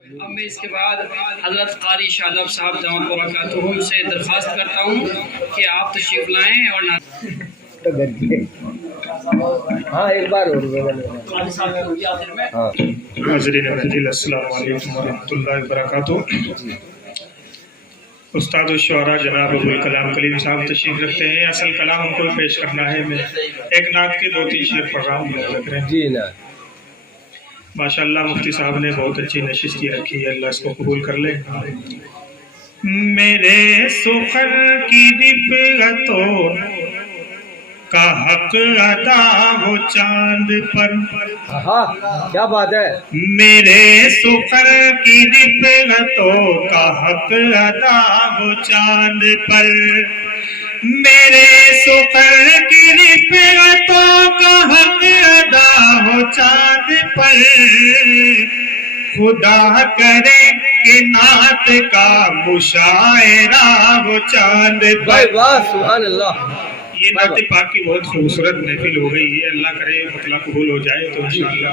اب میں اس کے بعد حضرت قاری شاداب صاحب دامت برکاتہم سے درخواست کرتا ہوں کہ آپ تشریف لائیں اور ہاں ایک بار اور حاضرین محفل السلام علیکم ورحمۃ اللہ وبرکاتہ۔ استاد الشعراء جناب ابوالکلام کلیم صاحب تشریف رکھتے ہیں۔ اصل کلام ان کو پیش کرنا ہے، میں ایک نعت کے 2-3 شعر پڑھ رہا ہوں، رکھ رہے ہیں جی نا۔ ماشاءاللہ مفتی صاحب نے بہت اچھی نشست یہ رکھی ہے، اللہ اس کو قبول کر لے۔ میرے سخن کی رفعتوں کا حق ادا ہو چاند پر، ہاں کیا بات ہے۔ میرے سخن کی رفعتوں کا حق ادا ہو چاند پر، میرے سخن کی رفعتوں کا حق ادا ہو چاند پر، خدا کرے کہ نعت کا مشاعرہ ہو چاند پر۔ واہ سبحان اللہ۔ یہ نعت پاک کی بہت خوبصورت محفل ہو گئی ہے، اللہ کرے مطلع قبول ہو جائے تو انشاءاللہ۔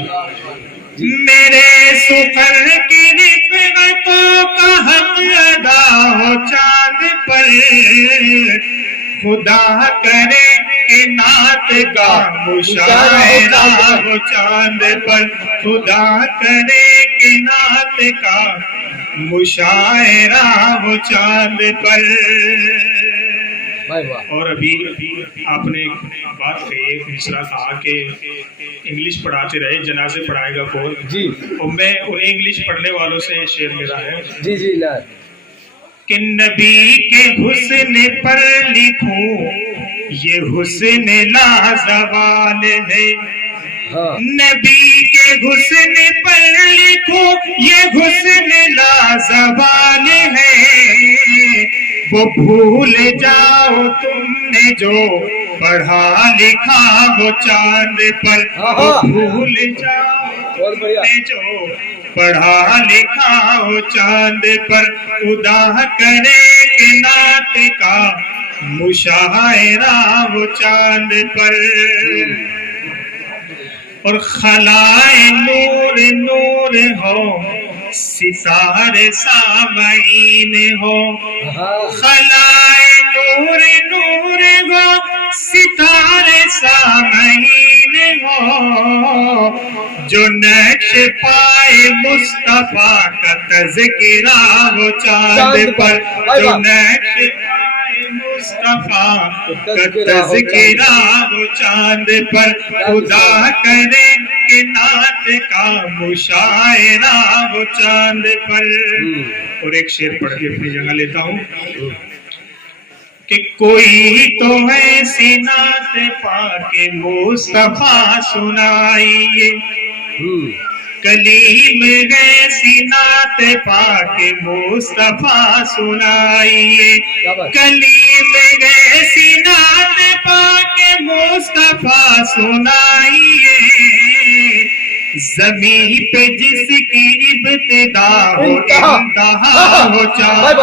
میرے سخن کی رفعتوں کا حق ادا ہو چاند پر، خدا کرے کہ نعت کا مشاعرہ ہو چاند پر، خدا کرے کہ نعت کا مشاعرہ ہو چاند پر۔ اور ابھی آپ نے ایک بات کہی، ایک مصرع کہا کہ انگلش پڑھاتے رہے، جنازے پڑھائے گا کون جی، اور میں انہیں انگلش پڑھنے والوں سے شعر میرا ہے جی جی نا۔ کہ نبی کے حسن پر لکھو یہ حسن لازوال ہے، نبی کے حسن پر لکھو یہ حسن لازوال ہے، وہ بھول جاؤ تم نے جو پڑھا لکھا ہو چاند پر، وہ بھول جاؤ تم نے جو پڑھا لکھا ہو چاند پر، خدا کرے کہ نعت کا مشاعرہ ہو چاند پر، اور خلائے نور نور ہو ستارے سامعین ہو، خلائے نور نور ہو ستارے سامعین ہو، جو نقش پائے مصطفیٰ کا تذکرہ ہو چاند پر، جو نقش پائے مصطفیٰ کا تذکرہ ہو چاند پر، خدا کرے کہ نعت کا مشاعرہ ہو چاند پر۔ اور ایک شعر پڑھ کے اپنی جگہ لیتا ہوں کہ کوئی تو ایسی نعت پاک مصطفیٰ سنائیے، کلیم ایسی نعت پاک مصطفیٰ سنائیے، کلیم ایسی نعت پاک مصطفیٰ سنائیے، زمین پہ جس کی ابتدا ہو انتہا ہو چاند